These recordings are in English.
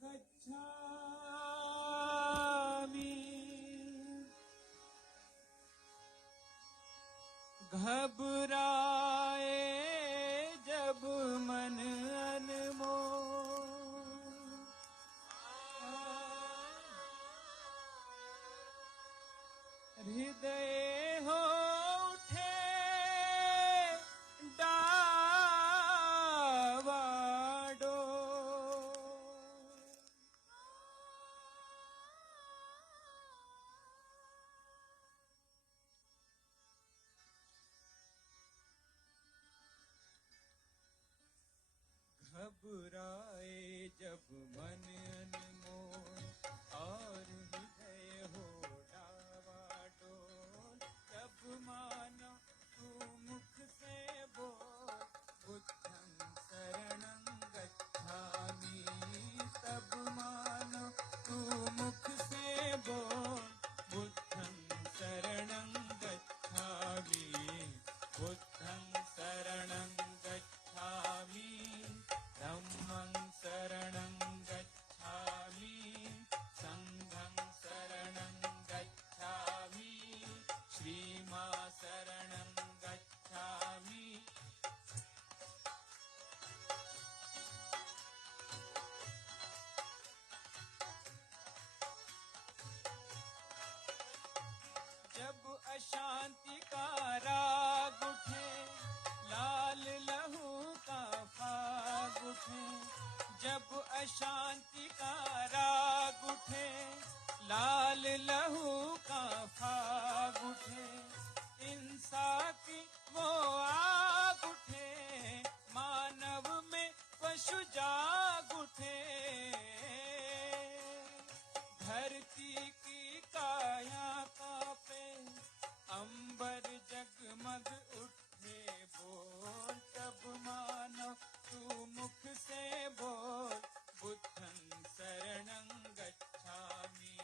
गच्छामि। घबराए जब मन अनमोल, हृदय हो उठे डावाडोल। घबराए जब मन अनमोल और हृदय हो डावाडोल, जब मानो तू मुख से बोल बुद्धं शरणं गच्छामि। तब मानो तू मुख से बोल बुद्धं शरणं गच्छामि। बुद्धं शरणं गच्छामि। धम्मं शरणं गच्छामि। संघं शरणं गच्छामि। श्रीमा शरणं गच्छामि। जब अशांति का राग उठे, लाल लहू का फाग उठे। जब अशांति का राग उठे, लाल लहू का फाग उठे। हिंसा की वो आग उठे, मानव में पशु जाग उठे। धरती की काया कांपे, अंबर जगमग उठे बोल। तब मानो तू मुख से बोल बुद्धं शरणं गच्छामि।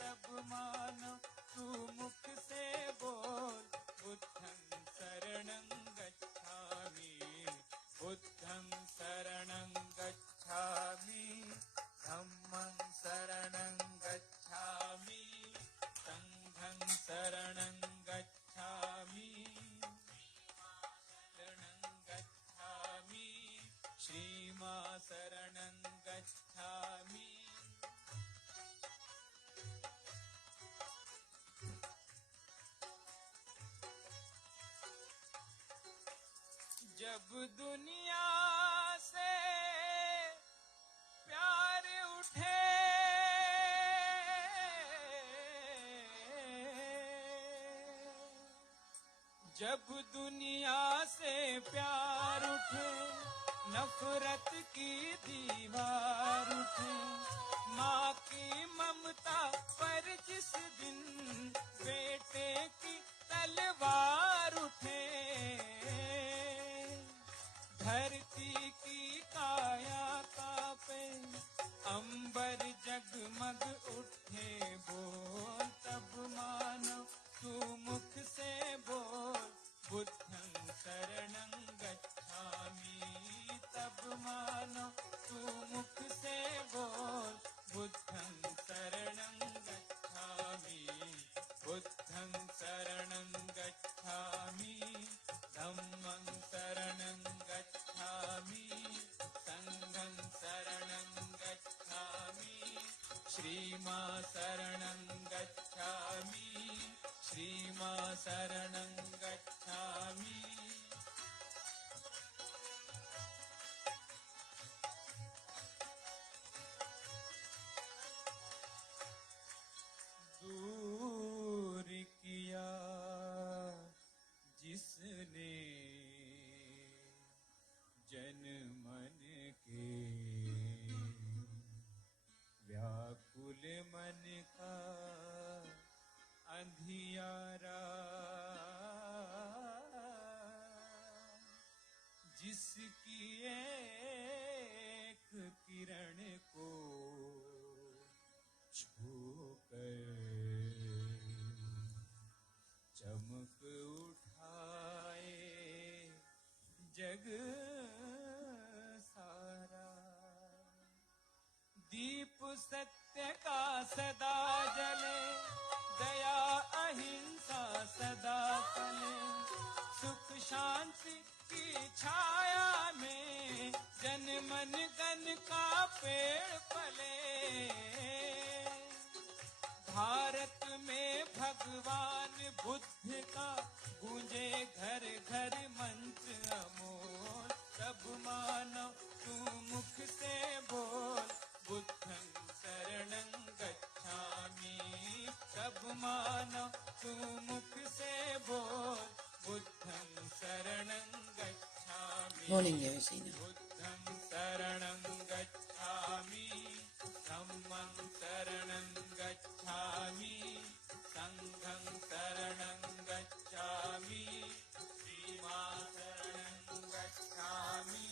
तब मानो तू मुख से बोल बुद्धं शरणं गच्छामि। बुद्धं शरणं गच्छामि। धम्मं शरणं गच्छामि। संघं शरणं गच्छामि। शरणं गच्छामि। श्रीमा शरणं गच्छामि। जब दुनिया से प्यार उठे, जब दुनिया से प्यार उठे, नफरत की दीवार उठे। माँ की ममता पर जिस दिन बेटे की तलवार उठे। धरती की काया कांपे, अंबर जगमग उठे बोल। तब मानो तू मुख से बोल बुद्धं शरणं गच्छामि। तब मानो तू मुख से बोल बुद्धं शरणं गच्छामि। बुद्धं शरणं गच्छामि। धम्मं शरणं गच्छामि। संघं शरणं गच्छामि। श्रीमा शरणं गच्छामि। श्रीमा शरणं गच्छामि। दूर किया जिसने जन मन के, व्याकुल मन का अंधियारा। जिसकी एक किरण को छूकर चमक उठाए जग सारा। सत्य का सदा जले, दया अहिंसा सदा फले, सुख शांति की छाया में जन मन गण का पेड़ फले। भारत में भगवान बुद्ध का गूंजे घर घर मंत्र अमोल, सब मानो तू मुख से बोल, बुद्धं शरणं गच्छामि। सब मानो तू मुख से बोल, बुद्धं शरणं गच्छामि। Morning, Yosina. बुद्धं शरणं गच्छामि, धम्मं शरणं गच्छामि, संघं शरणं गच्छामि, श्रीमा शरणं गच्छामि,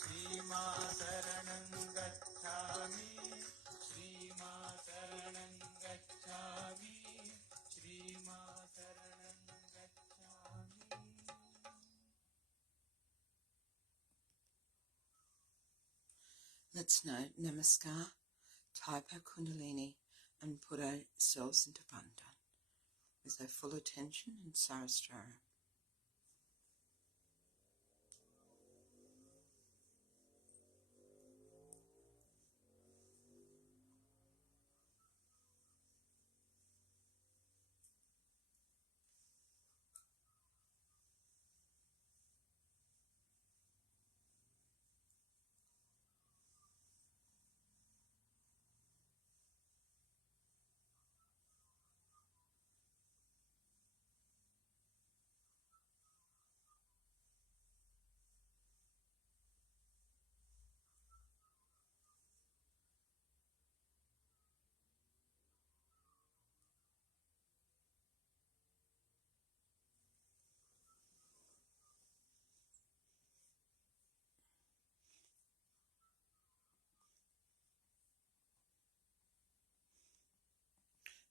श्रीमा शरणं गच्छामि, श्रीमा शरणं गच्छामि, श्रीमा शरणं गच्छामि। Let's now Namaskar, type our Kundalini and put ourselves into Bandhan with our full attention and Sarastra.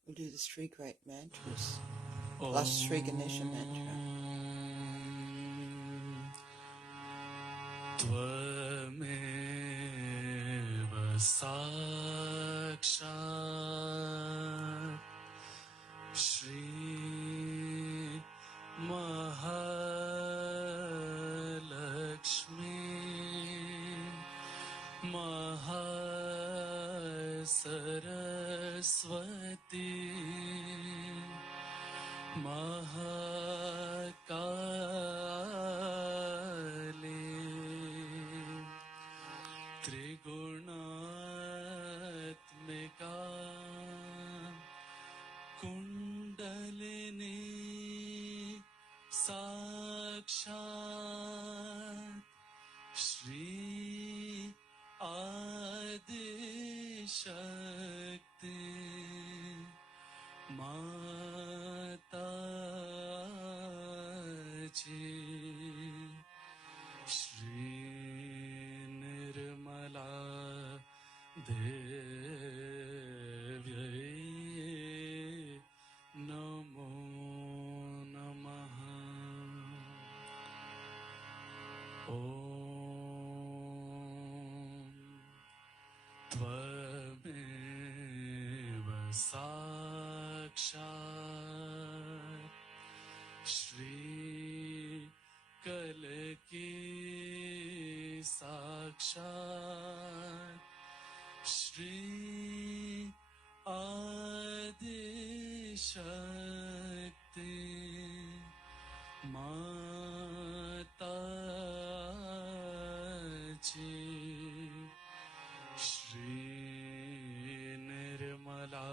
We'll do the three great mantras, plus Sri Ganesha mantra. त्वमेव साक्षात् श्री महालक्ष्मी महासरस्वती महाकाली त्रिगुणात्मिका कुंडलिनी साक्षात् श्री आदिशक्ति माताजी श्री निर्मला देव्यै नमो नमः। त्वमेव साक्षात् श्री कलकी साक्षात् श्री आदिशक्ति माताजी श्री निर्मला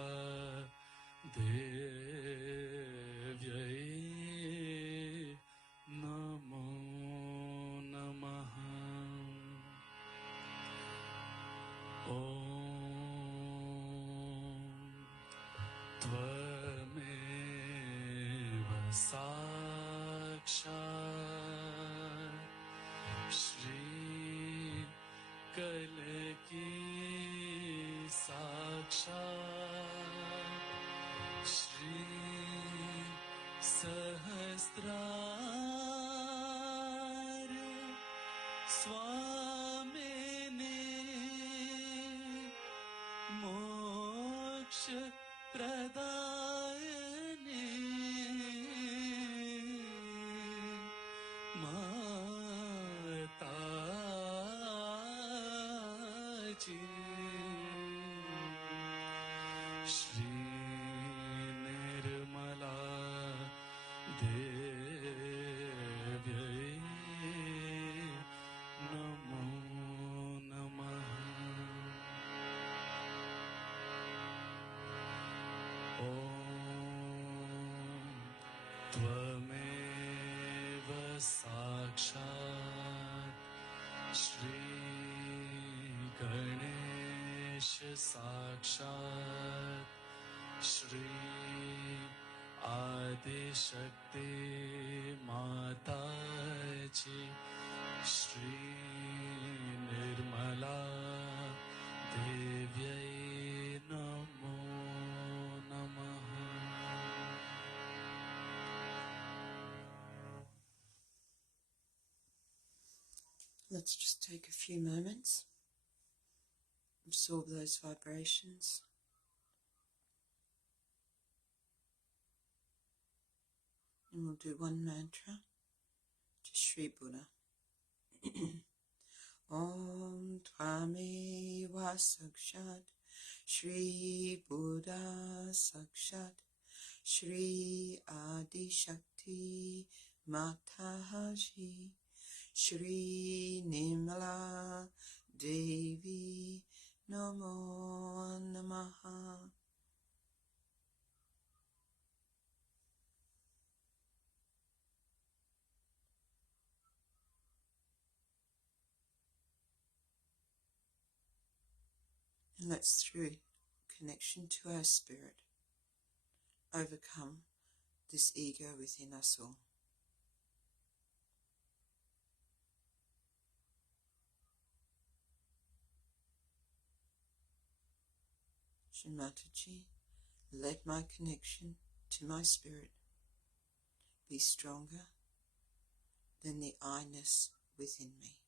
देव्यै नमो नमः। त्वमेव साक्षात् श्री कलकी साक्षात् श्री सहस्रार स्वामिनी प्रदायिने माताजी श्री निर्मला देव्यै नमो नमः। ॐ त्वमेव साक्षात् श्री गणेश साक्षात् श्री आदिशक्ति माताजी श्री निर्मला देव्यै नमो नमः। Let's just take a few moments, absorb those vibrations. And we'll do one mantra to Shri Buddha. Om Tvameva Sakshat Shri Buddha Sakshat Shri Adi Shakti Mataji Shri Nimala Devi Namo Namaha. And let's, through connection to our spirit, overcome this ego within us all. Shri Mataji, let my connection to my spirit be stronger than the I-ness within me.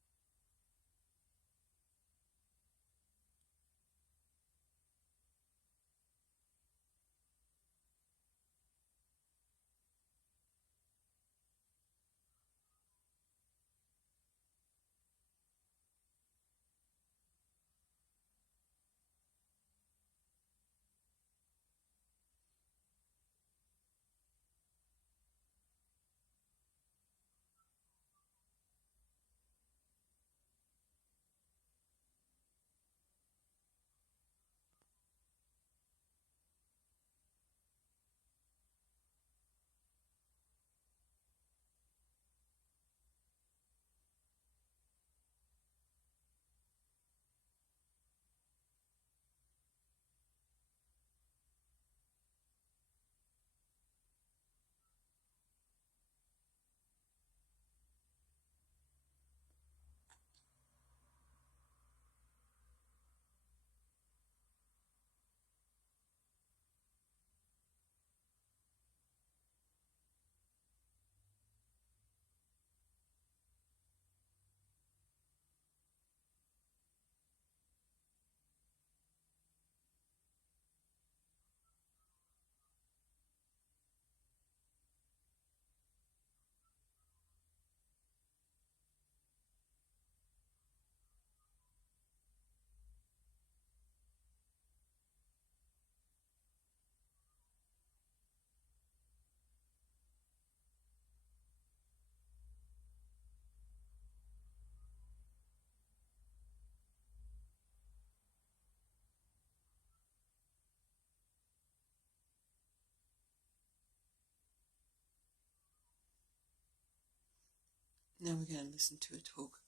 Now we're going to listen to a talk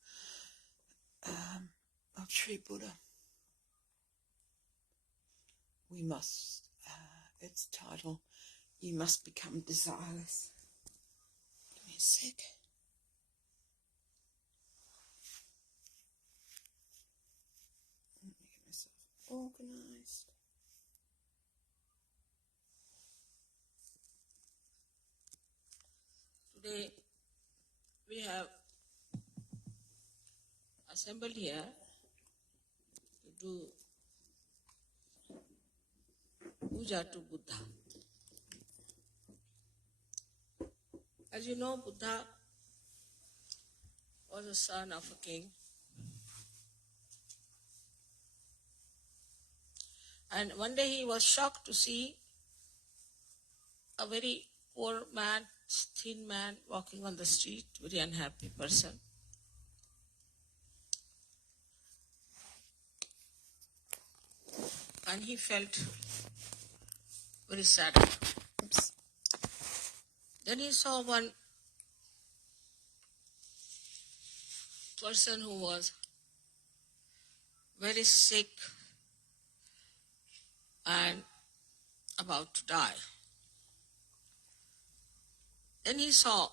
of Shri Buddha. We must, its title, You Must Become Desireless. Give me a sec. Let me get myself organised. Today we have assembled here to do puja to Buddha. As you know, Buddha was a son of a king. And one day he was shocked to see a very poor man, thin man, walking on the street, very unhappy person. And he felt very sad. Oops. Then he saw one person who was very sick and about to die. Then he saw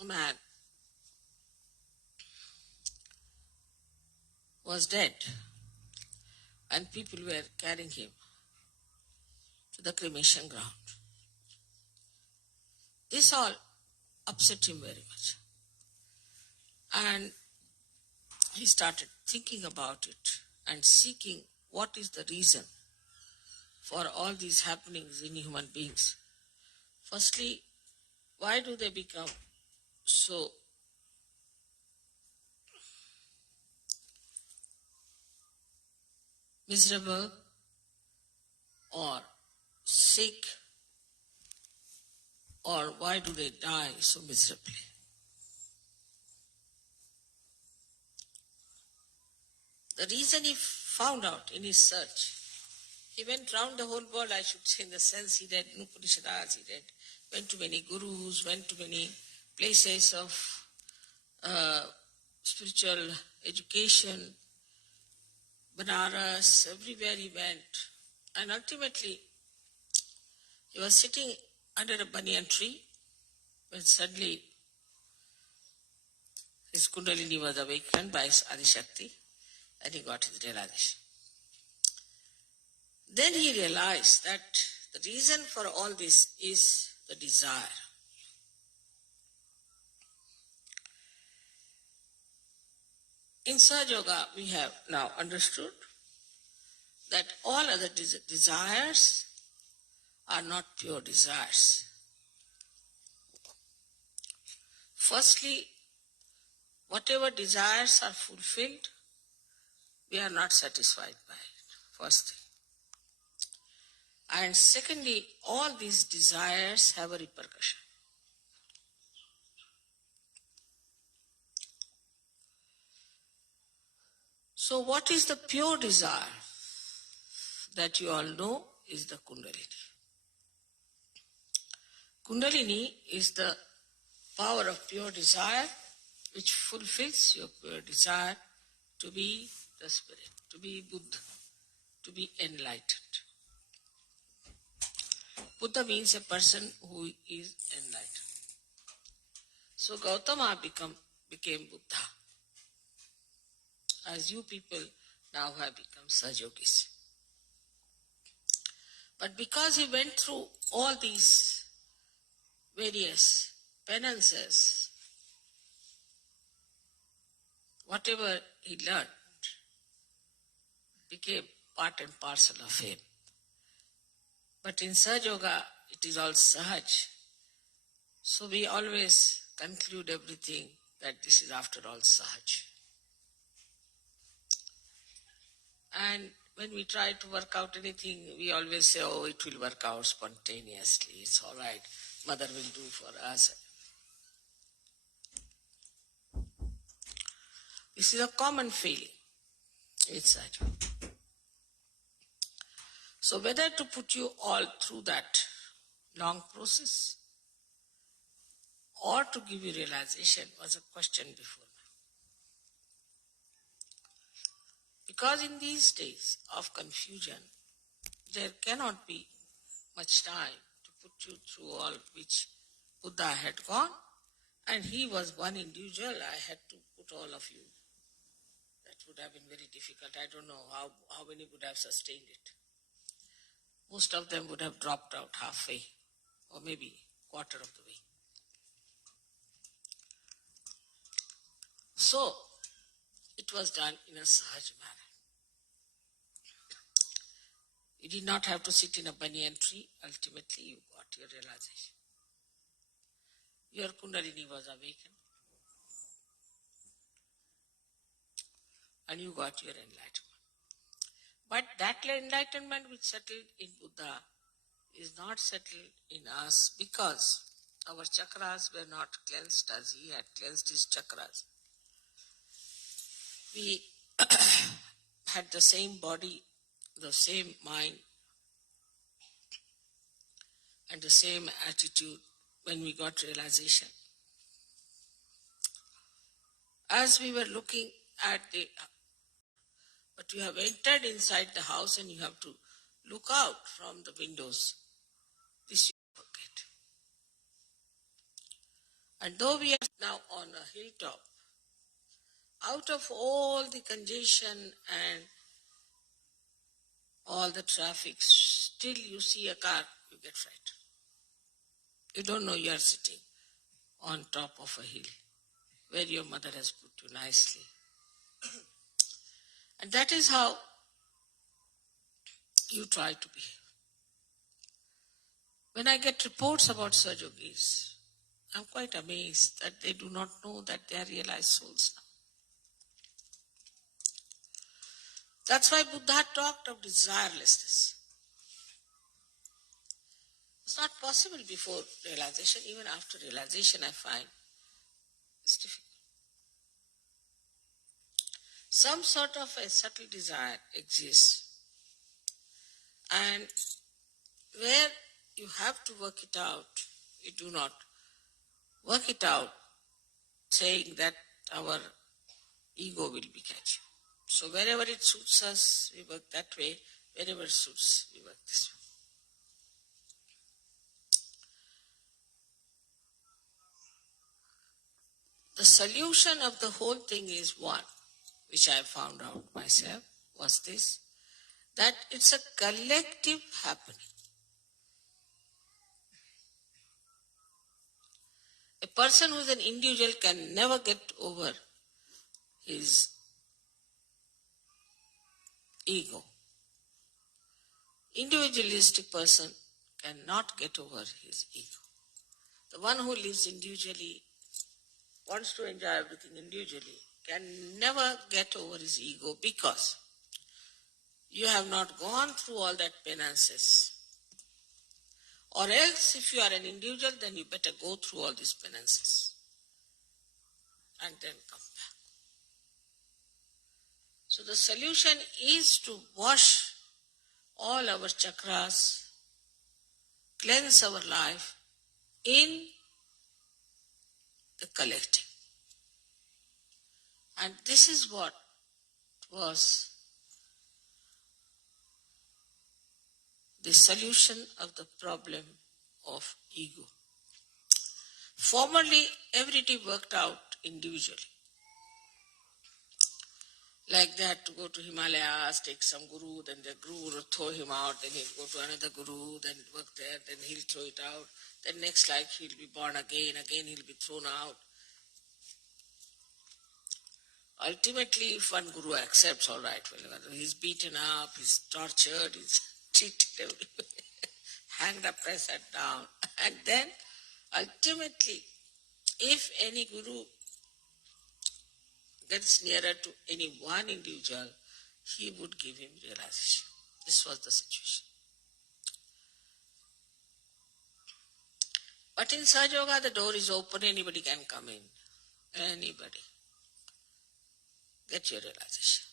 a man was dead and people were carrying him to the cremation ground. This all upset him very much. And he started thinking about it and seeking what is the reason for all these happenings in human beings. Firstly, why do they become so miserable or sick, or why do they die so miserably? The reason he found out in his search, he went round the whole world, I should say, in the sense he read Upanishads, he read, went to many gurus, went to many places of spiritual education, Banaras, everywhere he went. And ultimately, he was sitting under a banyan tree when suddenly his Kundalini was awakened by his Adishakti and he got his realization. Then he realized that the reason for all this is the desire. In Sahaja Yoga, we have now understood that all other desires are not pure desires. Firstly, whatever desires are fulfilled, we are not satisfied by it, first thing. And secondly, all these desires have a repercussion. So what is the pure desire that you all know is the Kundalini. Kundalini is the power of pure desire which fulfills your pure desire to be the spirit, to be Buddha, to be enlightened. Buddha means a person who is enlightened. So Gautama became Buddha, as you people now have become Sajogis. But because he went through all these various penances, whatever he learned became part and parcel of him. But in Sahaja Yoga, it is all Sahaj. So we always conclude everything that this is after all Sahaj. And when we try to work out anything, we always say, oh, it will work out spontaneously. It's all right. Mother will do for us. This is a common feeling. It's such. So whether to put you all through that long process or to give you realization was a question before me. Because in these days of confusion, there cannot be much time to put you through all which Buddha had gone, and he was one individual. I had to put all of you. That would have been very difficult. I don't know how many would have sustained it. Most of them would have dropped out halfway, or maybe quarter of the way. So, it was done in a Sahaj manner. You did not have to sit in a banyan tree. Ultimately, you got your realization. Your Kundalini was awakened. And you got your enlightenment. But that enlightenment which settled in Buddha is not settled in us because our chakras were not cleansed as he had cleansed his chakras. We had the same body, the same mind, and the same attitude when we got realization. As we were looking at but you have entered inside the house and you have to look out from the windows. This you forget. And though we are now on a hilltop, out of all the congestion and all the traffic, still you see a car, you get frightened. You don't know you are sitting on top of a hill where your mother has put you nicely. And that is how you try to behave. When I get reports about Sajogis, I'm quite amazed that they do not know that they are realized souls now. That's why Buddha talked of desirelessness. It's not possible before realization. Even after realization, I find it's difficult. Some sort of a subtle desire exists, and where you have to work it out, you do not work it out saying that our ego will be catching. So wherever it suits us, we work that way. Wherever it suits, we work this way. The solution of the whole thing is one, which I found out myself, was this, that it's a collective happening. A person who is an individual can never get over his ego. Individualistic person cannot get over his ego. The one who lives individually, wants to enjoy everything individually, can never get over his ego because you have not gone through all that penances. Or else, if you are an individual, then you better go through all these penances and then come back. So the solution is to wash all our chakras, cleanse our life in the collective. And this is what was the solution of the problem of ego. Formerly, everything worked out individually. Like they had to go to Himalayas, take some guru, then the guru would throw him out, then he'll go to another guru, then work there, then he'll throw it out. Then next life he'll be born again he'll be thrown out. Ultimately, if one guru accepts, all right, well, he's beaten up, he's tortured, he's treated everywhere, hanged up, pressed down. And then, ultimately, if any guru gets nearer to any one individual, he would give him realization. This was the situation. But in Sahaja Yoga, the door is open, anybody can come in. Anybody. Get your realization.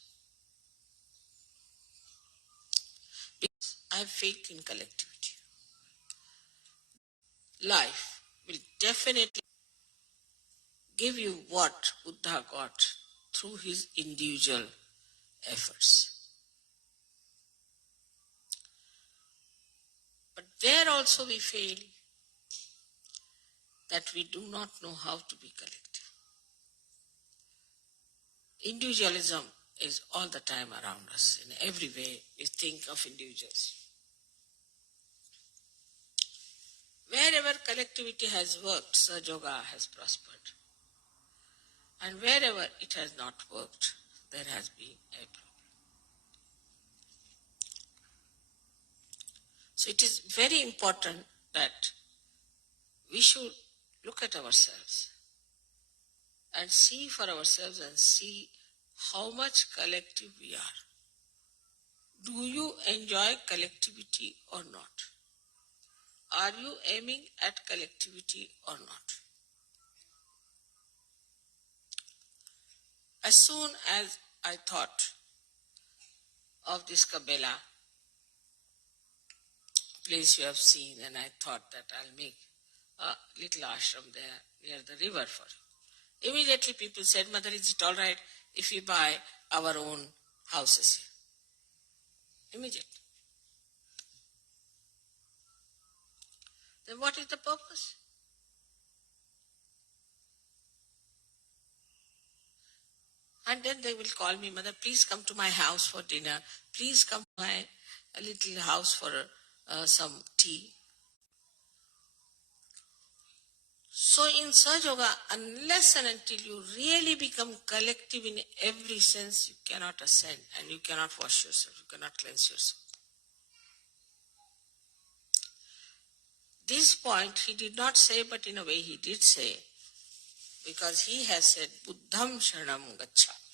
Because I have faith in collectivity. Life will definitely give you what Buddha got through his individual efforts. But there also we fail that we do not know how to be collective. Individualism is all the time around us. In every way, we think of individuals. Wherever collectivity has worked, Sahaja Yoga has prospered. And wherever it has not worked, there has been a problem. So it is very important that we should look at ourselves and see for ourselves and see how much collective we are. Do you enjoy collectivity or not? Are you aiming at collectivity or not? As soon as I thought of this Kabela place you have seen, and I thought that I'll make a little ashram there near the river for you. Immediately people said, Mother, is it all right if we buy our own houses here? Immediately. Then what is the purpose? And then they will call me, Mother, please come to my house for dinner. Please come to my little house for some tea. So in Sahaja Yoga, unless and until you really become collective in every sense, you cannot ascend and you cannot wash yourself, you cannot cleanse yourself. This point he did not say, but in a way he did say, because he has said, Buddham Sharanam Gacchami.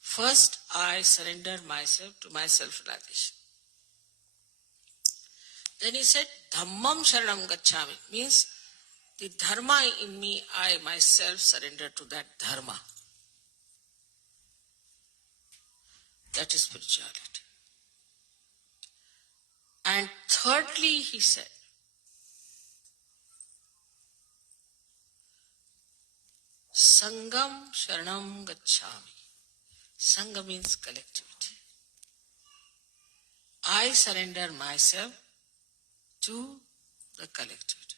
First, I surrender myself to my self-realization. Then he said, Dhammam Sharanam Gacchami, means the dharma in me, I myself surrender to that dharma. That is spirituality. And thirdly, he said, Sangam Sharanam Gacchami. Sangha means collectivity. I surrender myself to the collectivity.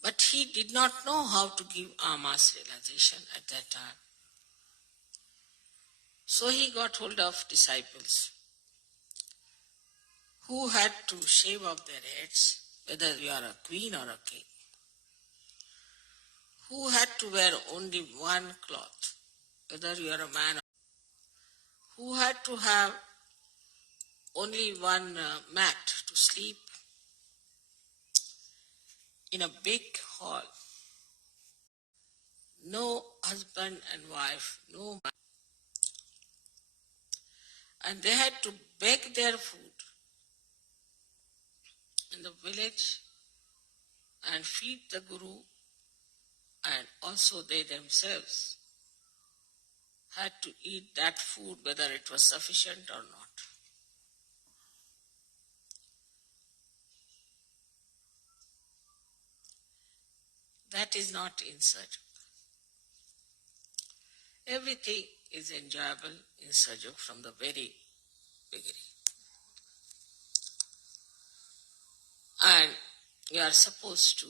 But he did not know how to give mass realization at that time. So he got hold of disciples who had to shave off their heads, whether you are a queen or a king, who had to wear only one cloth, whether you are a man or who had to have only one mat to sleep in a big hall. No husband and wife, no man. And they had to beg their food in the village and feed the Guru, and also they themselves had to eat that food whether it was sufficient or not. That is not in Sahaja. Everything is enjoyable in Sahaja from the very beginning. And you are supposed to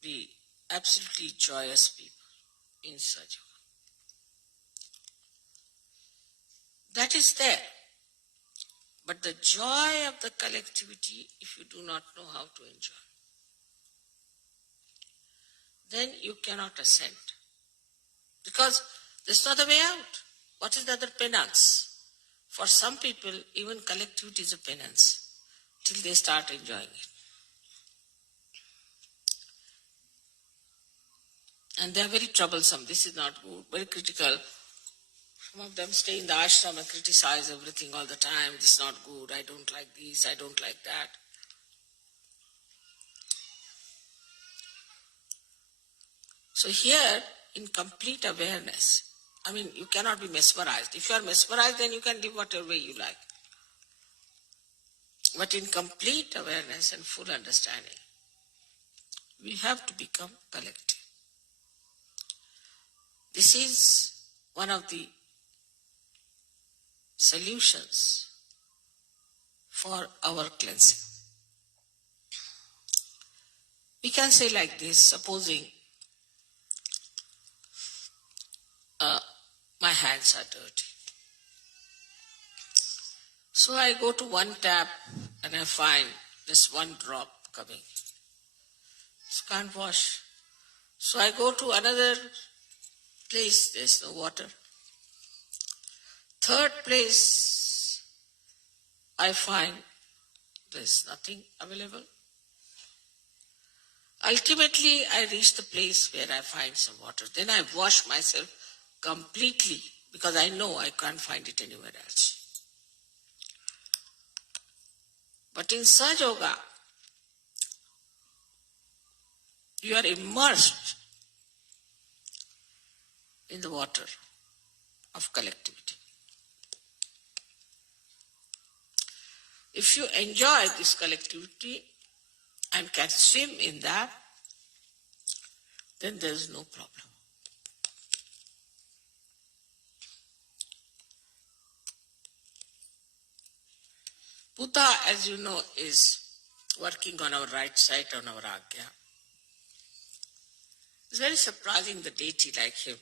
be absolutely joyous people in Sahaja. That is there. But the joy of the collectivity, if you do not know how to enjoy, then you cannot ascend. Because there's no other way out. What is the other penance? For some people, even collectivity is a penance till they start enjoying it. And they are very troublesome. This is not good, very critical. Some of them stay in the ashram and criticize everything all the time. This is not good, I don't like this, I don't like that. So here, in complete awareness, you cannot be mesmerized. If you are mesmerized, then you can live whatever way you like. But in complete awareness and full understanding, we have to become collective. This is one of the solutions for our cleansing. We can say like this, supposing my hands are dirty. So I go to one tap and I find just one drop coming. So can't wash. So I go to another place, there's no water. Third place, I find there's nothing available. Ultimately, I reach the place where I find some water. Then I wash myself completely because I know I can't find it anywhere else. But in Sahaja Yoga, you are immersed in the water of collectivity. If you enjoy this collectivity and can swim in that, then there is no problem. Buddha, as you know, is working on our right side, on our Agya. It's very surprising the deity like him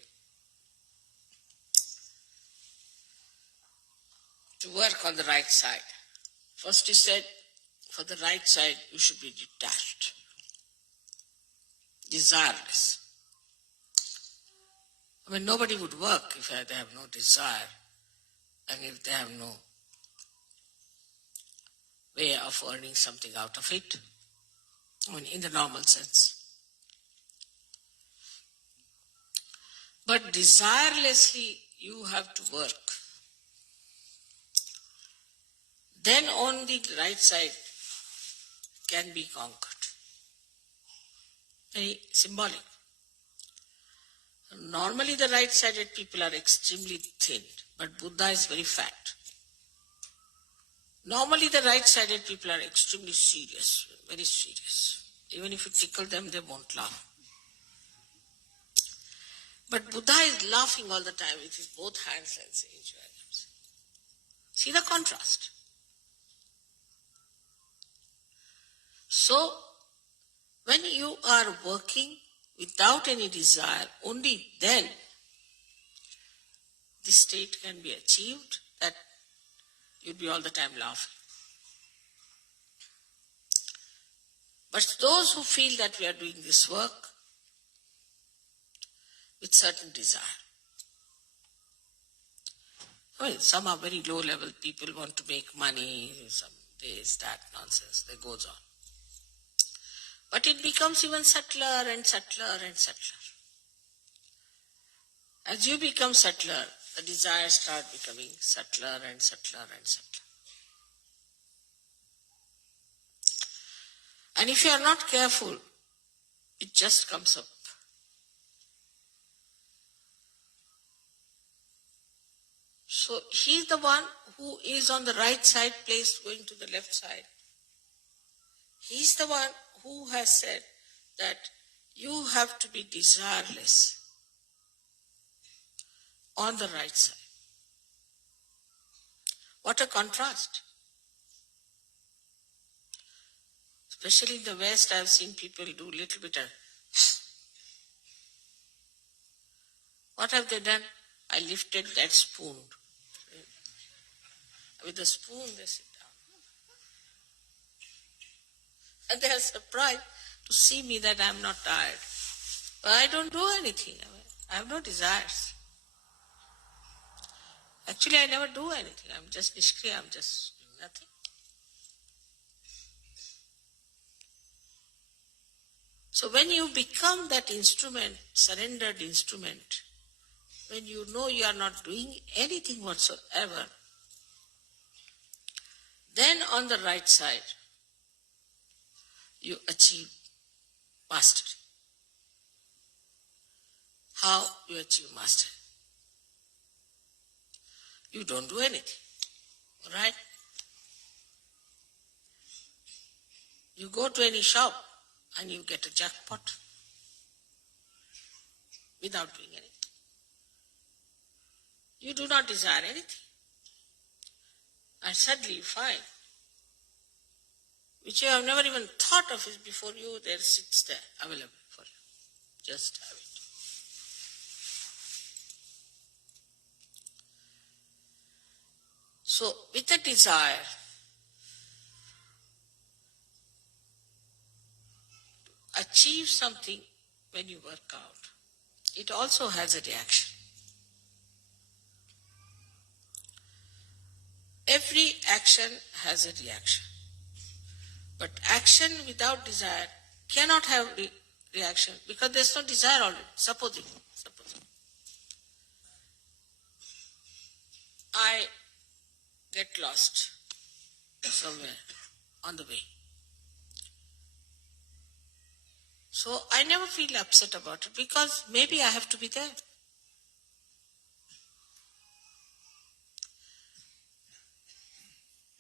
to work on the right side. First he said, for the right side you should be detached, desireless. I mean, nobody would work if they have no desire and if they have no way of earning something out of it. I mean, in the normal sense. But desirelessly you have to work. Then only the right side can be conquered. Very symbolic. Normally the right-sided people are extremely thin, but Buddha is very fat. Normally the right-sided people are extremely serious, very serious. Even if you tickle them, they won't laugh. But Buddha is laughing all the time with his both hands and saying, see the contrast. So, when you are working without any desire, only then this state can be achieved, that you'll be all the time laughing. But those who feel that we are doing this work with certain desire. I mean, some are very low level people, want to make money, some this, that nonsense, that goes on. But it becomes even subtler and subtler and subtler. As you become subtler, the desires start becoming subtler and subtler and subtler. And if you are not careful, it just comes up. So he is the one who is on the right side placed going to the left side. He is the one who has said that you have to be desireless on the right side. What a contrast. Especially in the West, I have seen people do little bit of... What have they done? I lifted that spoon. With the spoon they sit down. And they are surprised to see me that I am not tired. But I don't do anything. I have no desires. Actually, I never do anything. I am just nishkriya. I am just doing nothing. So when you become that instrument, surrendered instrument, when you know you are not doing anything whatsoever, then on the right side, you achieve mastery. How you achieve mastery? You don't do anything, right? You go to any shop and you get a jackpot without doing anything. You do not desire anything. And suddenly you find, which you have never even thought of is before you, there sits there, available for you. Just have it. So, with a desire to achieve something when you work out, it also has a reaction. every action has a reaction. But action without desire cannot have reaction because there's no desire already. Supposing I get lost somewhere on the way. So I never feel upset about it because maybe I have to be there.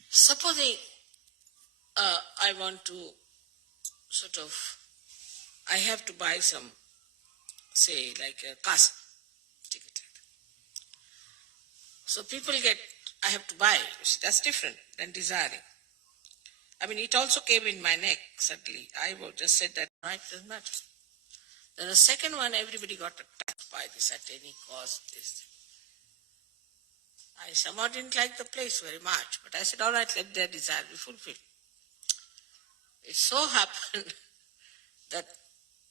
Supposing I want to I have to buy some, say, like a castle ticket. So people I have to buy. You see, that's different than desiring. I mean, it also came in my neck, certainly. I just said that, right, doesn't matter. Then the second one, everybody got attacked by this at any cost. I somehow didn't like the place very much, but I said, all right, let their desire be fulfilled. It so happened that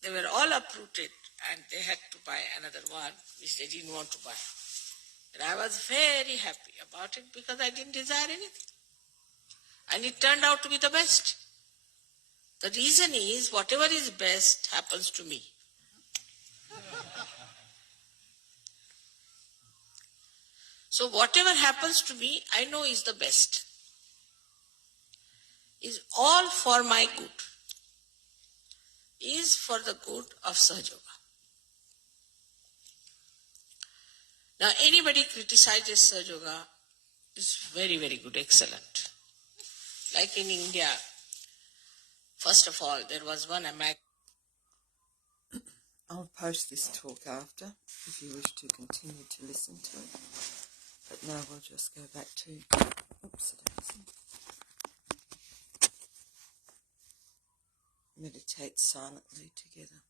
they were all uprooted and they had to buy another one, which they didn't want to buy. And I was very happy about it because I didn't desire anything. And it turned out to be the best. The reason is, whatever is best happens to me. So whatever happens to me, I know is the best. Is all for my good. Is for the good of Sahaja. Now anybody criticizes Sahaja is very, very good, excellent. Like in India, first of all, there was one I'll post this talk after if you wish to continue to listen to it. But now we'll just go back to meditate silently together.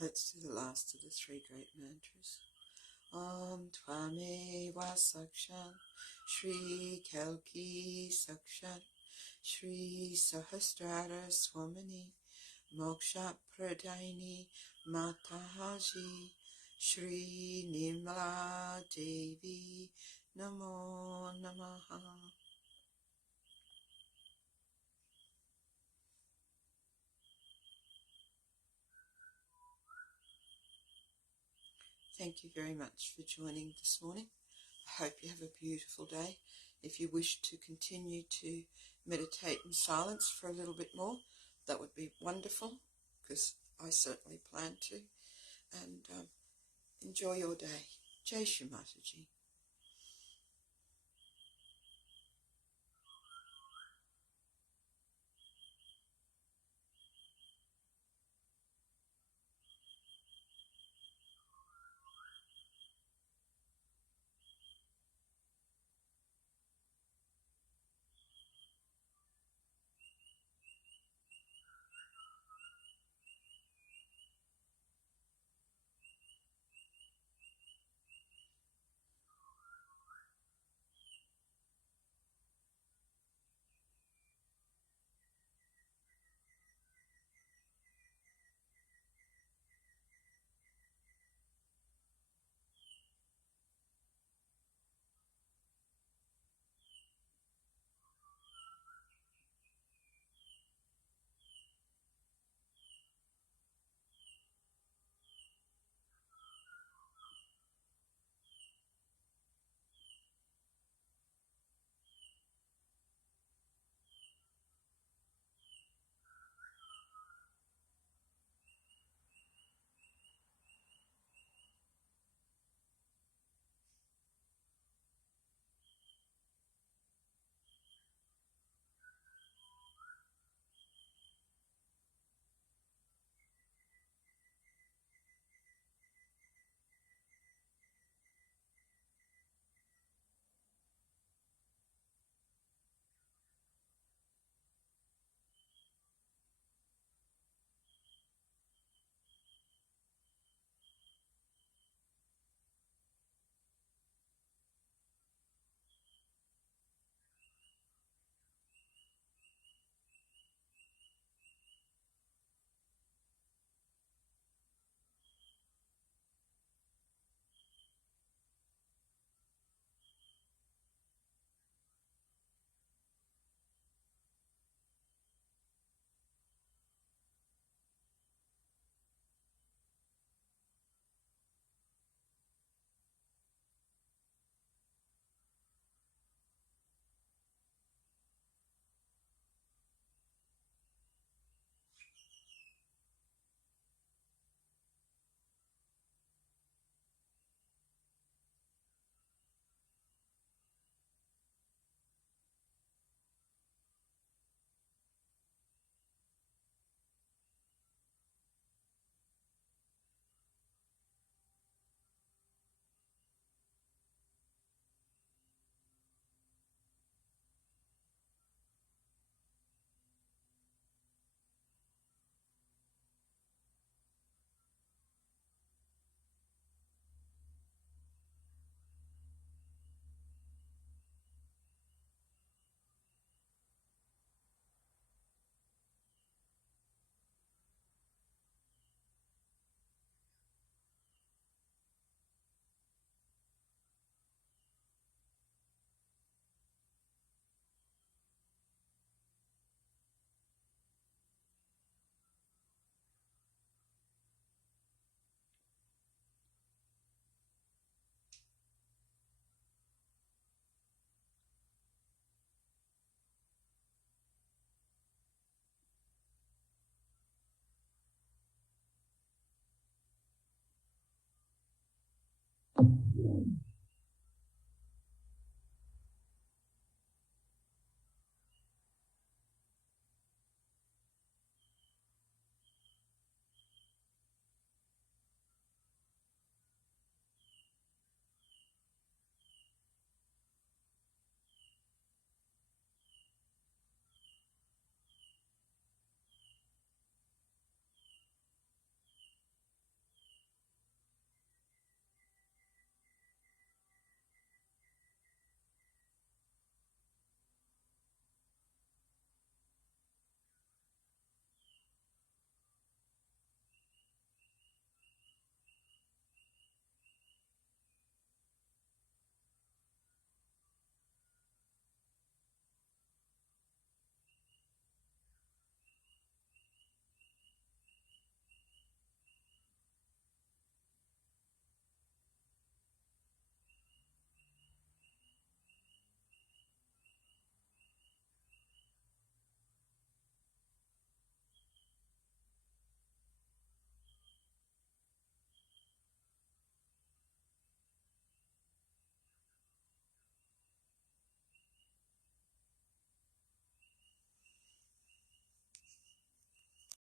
Let's do the last of the three great mantras. Om Tvameva Sakshan Shri Kalki Sakshan Shri Sahasrara Swamini Moksha Pradaini Mataji Shri Nirmala Devi Namo Namaha. Thank you very much for joining this morning. I hope you have a beautiful day. If you wish to continue to meditate in silence for a little bit more, that would be wonderful, because I certainly plan to. And enjoy your day. Jai Shri Mataji.